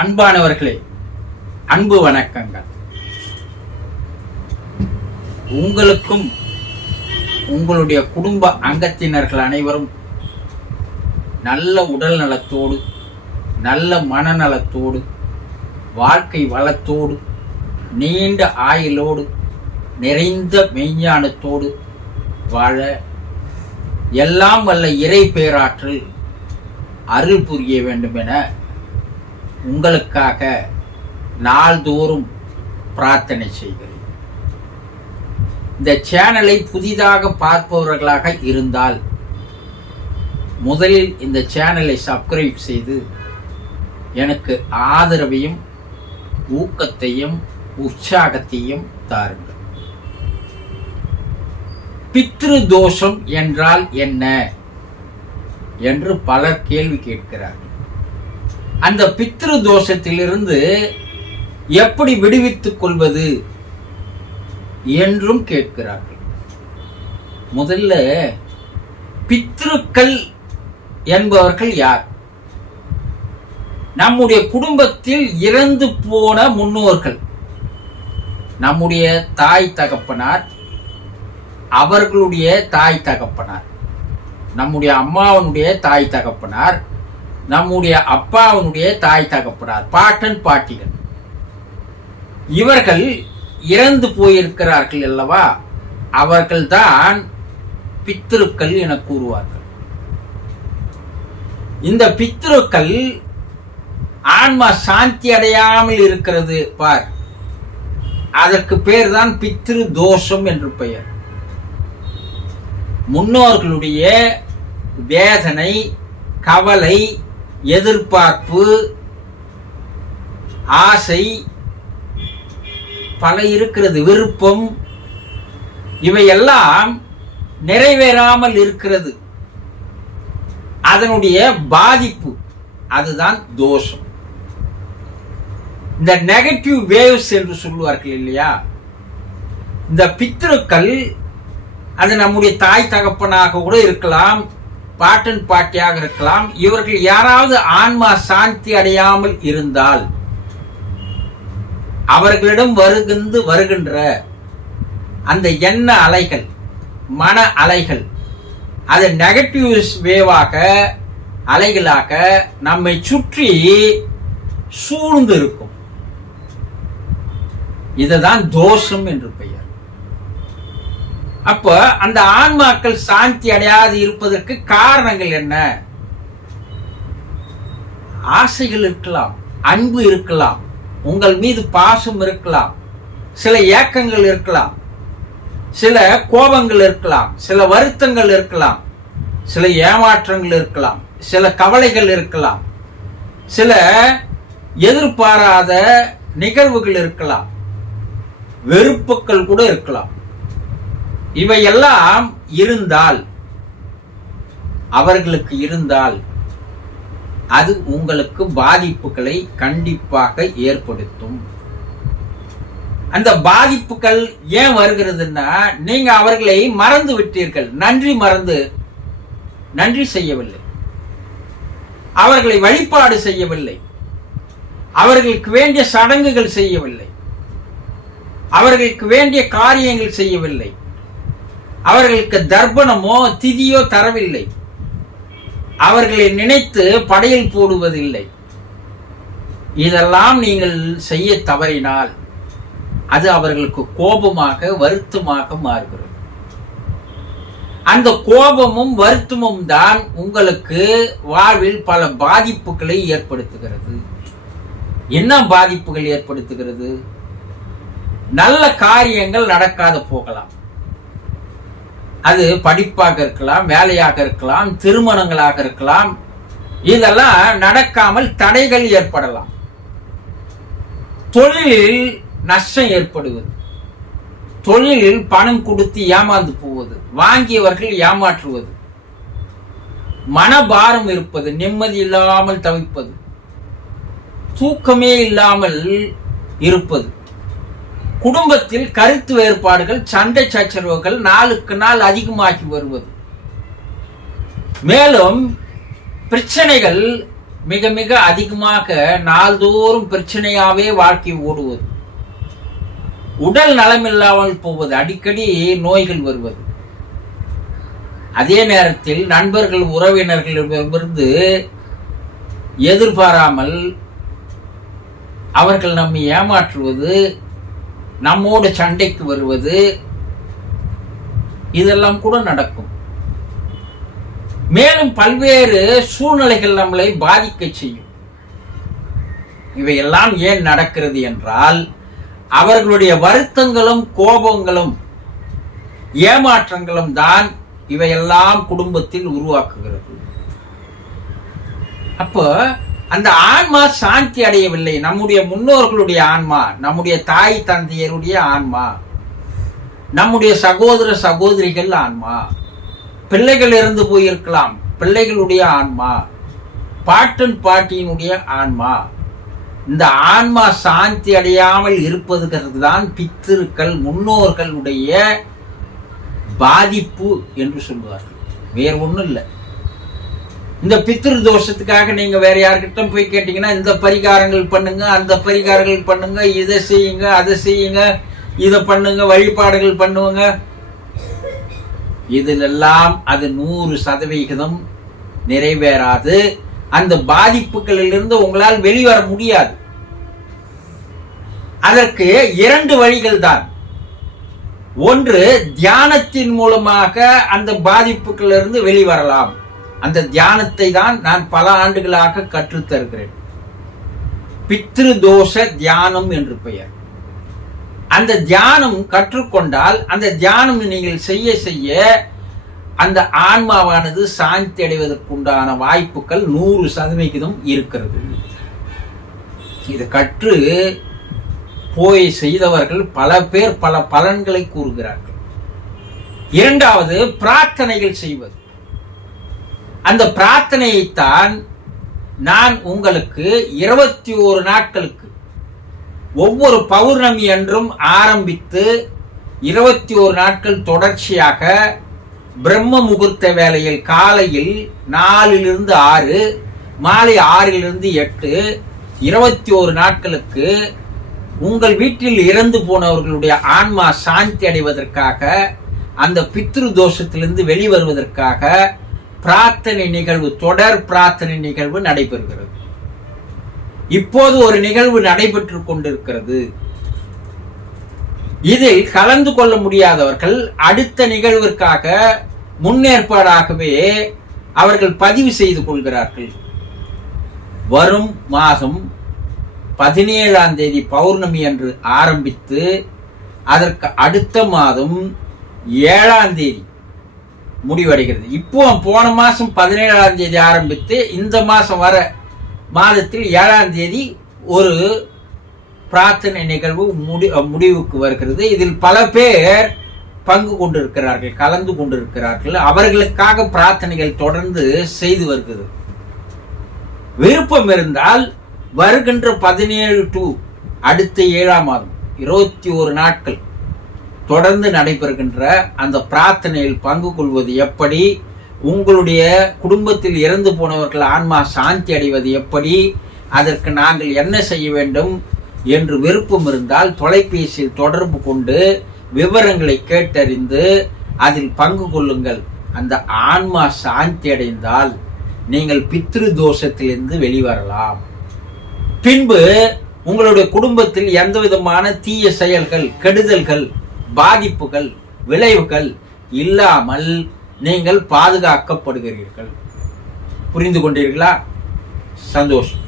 அன்பானவர்களே, அன்பு வணக்கங்கள். உங்களுக்கும் உங்களுடைய குடும்ப அங்கத்தினர்கள் அனைவரும் நல்ல உடல் நலத்தோடு, நல்ல மனநலத்தோடு, வாழ்க்கை வளத்தோடு, நீண்ட ஆயுளோடு, நிறைந்த மெய்ஞானத்தோடு வாழ எல்லாம் வல்ல இறை பேராற்றல் அருள் புரிய வேண்டும் என உங்களுக்காக நாள்தோறும் பிரார்த்தனை செய்கிறேன். இந்த சேனலை புதிதாக பார்ப்பவர்களாக இருந்தால் முதலில் இந்த சேனலை சப்ஸ்கிரைப் செய்து எனக்கு ஆதரவையும் ஊக்கத்தையும் உற்சாகத்தையும் தாருங்கள். பித்ரு தோஷம் என்றால் என்ன என்று பலர் கேள்வி கேட்கிறார்கள். அந்த பித்ரு தோஷத்திலிருந்து எப்படி விடுவித்துக் கொள்வது என்றும் கேட்கிறார்கள். முதல்ல பித்ருக்கள் என்பவர்கள் யார்? நம்முடைய குடும்பத்தில் இறந்து போன முன்னோர்கள், நம்முடைய தாய் தகப்பனார், அவர்களுடைய தாய் தகப்பனார், நம்முடைய அம்மாவனுடைய தாய் தகப்பனார், நம்முடைய அப்பாவனுடைய தாய் தகப்பனார், பாட்டன் பாட்டிகள், இவர்கள் இறந்து போயிருக்கிறார்கள் அல்லவா? அவர்கள்தான் பித்ருக்கள் என கூறுவார்கள். இந்த பித்ருக்கள் ஆன்மா சாந்தி அடையாமல் இருக்கிறது பார், அதற்கு பேர் தான் பித்ரு தோஷம் என்று பெயர். முன்னோர்களுடைய வேதனை, கவலை, எதிர்பார்ப்பு, ஆசை பல இருக்கிறது, விருப்பம், இவையெல்லாம் நிறைவேறாமல் இருக்கிறது. அதனுடைய பாதிப்பு அதுதான் தோஷம். இந்த நெகட்டிவ் வேவ்ஸ் என்று சொல்லுவார்கள் இல்லையா? இந்த பித்ருக்கள் அது நம்முடைய தாய் தகப்பனாக கூட இருக்கலாம், பாட்டன் பாட்டியாக இருக்கலாம். இவர்கள் யாராவது ஆன்மா சாந்தி அடையாமல் இருந்தால் அவர்களிடம் வருகின்ற அந்த எண்ண அலைகள், மன அலைகள், அது நெகட்டிவ் வேவாக, அலைகளாக நம்மை சுற்றி சூழ்ந்து இருக்கும். இதுதான் தோஷம் என்று பெயர். அப்ப அந்த ஆன்மாக்கள் சாந்தி அடையாது இருப்பதற்கு காரணங்கள் என்ன? ஆசைகள் இருக்கலாம், அன்பு இருக்கலாம், உங்கள் மீது பாசம் இருக்கலாம், சில ஏக்கங்கள் இருக்கலாம், சில கோபங்கள் இருக்கலாம், சில வருத்தங்கள் இருக்கலாம், சில ஏமாற்றங்கள் இருக்கலாம், சில கவலைகள் இருக்கலாம், சில எதிர்பாராத நிகழ்வுகள் இருக்கலாம், வெறுப்புகள் கூட இருக்கலாம். இவையெல்லாம் இருந்தால், அவர்களுக்கு இருந்தால் அது உங்களுக்கு பாதிப்புகளை கண்டிப்பாக ஏற்படுத்தும். அந்த பாதிப்புகள் ஏன் வருகிறதுன்னா, நீங்க அவர்களை மறந்து விட்டீர்கள், நன்றி செய்யவில்லை, அவர்களை வழிபாடு செய்யவில்லை, அவர்களுக்கு வேண்டிய சடங்குகள் செய்யவில்லை, அவர்களுக்கு வேண்டிய காரியங்கள் செய்யவில்லை, அவர்களுக்கு தர்ப்பணமோ திதியோ தரவில்லை, அவர்களை நினைத்து படையல் போடுவதில்லை. இதெல்லாம் நீங்கள் செய்ய தவறினால் அது அவர்களுக்கு கோபமாக, வருத்தமாக மாறுகிறது. அந்த கோபமும் வருத்தமும் தான் உங்களுக்கு வாழ்வில் பல பாதிப்புகளை ஏற்படுத்துகிறது. என்ன பாதிப்புகள் ஏற்படுத்துகிறது? நல்ல காரியங்கள் நடக்காத போகலாம். அது படிப்பாக இருக்கலாம், வேலையாக இருக்கலாம், திருமணங்களாக இருக்கலாம். இதெல்லாம் நடக்காமல் தடைகள் ஏற்படலாம். தொழிலில் நஷ்டம் ஏற்படுவது, தொழிலில் பணம் கொடுத்து ஏமாந்து போவது, வாங்கியவர்கள் ஏமாற்றுவது, மனபாரம் இருப்பது, நிம்மதி இல்லாமல் தவிப்பது, தூக்கமே இல்லாமல் இருப்பது, குடும்பத்தில் கருத்து வேறுபாடுகள், சண்டை சச்சரவுகள் நாளுக்கு நாள் அதிகமாகி வருவது, மேலும் பிரச்சனைகள் மிக மிக அதிகமாக நாள்தோறும் பிரச்சனையாவே வாழ்க்கை ஓடுவது, உடல் நலமில்லாமல் போவது, அடிக்கடி நோய்கள் வருவது, அதே நேரத்தில் நண்பர்கள் உறவினர்களிடமிருந்து எதிர்பாராமல் அவர்கள் நம்மை ஏமாற்றுவது, நம்மோடு சண்டைக்கு வருவது, இதெல்லாம் கூட நடக்கும். மேலும் பல்வேறு சூழ்நிலைகள் நம்மளை பாதிக்க செய்யும். இவையெல்லாம் ஏன் நடக்கிறது என்றால், அவர்களுடைய வருத்தங்களும் கோபங்களும் ஏமாற்றங்களும் தான் இவையெல்லாம் குடும்பத்தில் உருவாக்குகிறது. அப்போ அந்த ஆன்மா சாந்தி அடையவில்லை. நம்முடைய முன்னோர்களுடைய ஆன்மா, நம்முடைய தாய் தந்தையருடைய ஆன்மா, நம்முடைய சகோதர சகோதரிகள் ஆன்மா, பிள்ளைகள் இறந்து போயிருக்கலாம், பிள்ளைகளுடைய ஆன்மா, பாட்டன் பாட்டியினுடைய ஆன்மா, இந்த ஆன்மா சாந்தி அடையாமல் இருப்பதற்கு தான் பித்திருக்கள் முன்னோர்களுடைய பாதிப்பு என்று சொல்லுவார்கள். வேற ஒண்ணும் இல்லை. இந்த பித்திரு தோஷத்துக்காக நீங்க வேற யார்கிட்ட போய் கேட்டீங்கன்னா, இந்த பரிகாரங்கள் பண்ணுங்க, அந்த பரிகாரங்கள் பண்ணுங்க, இதை செய்யுங்க, அதை செய்யுங்க, இதை பண்ணுங்க, வழிபாடுகள் பண்ணுவாங்க, இதிலெல்லாம் அது 100% நிறைவேறாது. அந்த பாதிப்புகளிலிருந்து உங்களால் வெளிவர முடியாது. அதற்கு 2 வழிகள் தான். ஒன்று, தியானத்தின் மூலமாக அந்த பாதிப்புகளிலிருந்து வெளிவரலாம். அந்த தியானத்தை தான் நான் பல ஆண்டுகளாக கற்றுத் தருகிறேன். பித்ரு தோஷ தியானம் என்று பெயர். அந்த தியானம் கற்றுக்கொண்டால், அந்த தியானம் நீங்கள் செய்ய செய்ய அந்த ஆன்மாவானது சாந்தி அடைவதற்குண்டான வாய்ப்புகள் 100% இருக்கிறது. இது கற்று போய் செய்தவர்கள் பல பேர் பல பலன்களை கூறுகிறார்கள். 2வது, பிரார்த்தனைகள் செய்வது. அந்த பிரார்த்தனையைத்தான் நான் உங்களுக்கு 21 நாட்களுக்கு ஒவ்வொரு பௌர்ணமி அன்றும் ஆரம்பித்து 21 நாட்கள் தொடர்ச்சியாக பிரம்ம முகூர்த்த வேளையில் காலையில் 4 to 6, மாலை 6 to 8, 21 நாட்களுக்கு உங்கள் வீட்டில் இறந்து போனவர்களுடைய ஆன்மா சாந்தி அடைவதற்காக, அந்த பித்ரு தோஷத்திலிருந்து வெளிவருவதற்காக பிரார்த்தனை நிகழ்வு, தொடர் பிரார்த்தனை நிகழ்வு நடைபெறுகிறது. இப்போது ஒரு நிகழ்வு நடைபெற்று கொண்டிருக்கிறது. இதில் கலந்து கொள்ள முடியாதவர்கள் அடுத்த நிகழ்விற்காக முன்னேற்பாடாகவே அவர்கள் பதிவு செய்து கொள்கிறார்கள். வரும் மாதம் 17ஆம் தேதி பௌர்ணமி அன்று ஆரம்பித்து அதற்கு அடுத்த மாதம் 7ஆம் தேதி முடிவடைகிறது. இப்போ போன மாசம் 17ஆம் தேதி ஆரம்பித்து இந்த மாசம் வர மாதத்தில் 7ஆம் தேதி ஒரு பிரார்த்தனை நிகழ்வு முடிவுக்கு வருகிறது. இதில் பல பேர் பங்கு கொண்டிருக்கிறார்கள், கலந்து கொண்டிருக்கிறார்கள். அவர்களுக்காக பிரார்த்தனைகள் தொடர்ந்து செய்து வருகிறது. விருப்பம் இருந்தால் வருகின்ற 17 to அடுத்த 7ஆம் மாதம் 21 நாட்கள் தொடர்ந்து நடைபெறுகின்ற அந்த பிரார்த்தனையில் பங்கு கொள்வது எப்படி, உங்களுடைய குடும்பத்தில் இறந்து போனவர்கள் ஆன்மா சாந்தி அடைவது எப்படி, அதற்கு நாங்கள் என்ன செய்ய வேண்டும் என்று விருப்பம் இருந்தால் தொலைபேசியில் தொடர்பு கொண்டு விவரங்களை கேட்டறிந்து அதில் பங்கு கொள்ளுங்கள். அந்த ஆன்மா சாந்தி அடைந்தால் நீங்கள் பித்ரு தோஷத்திலிருந்து வெளிவரலாம். பின்பு உங்களுடைய குடும்பத்தில் எந்த விதமான தீய செயல்கள், கெடுதல்கள், பாதிப்புகள், விளைவுகள் இல்லாமல் நீங்கள் பாதுகாக்கப்படுகிறீர்கள். புரிந்து கொண்டீர்களா? சந்தோஷம்.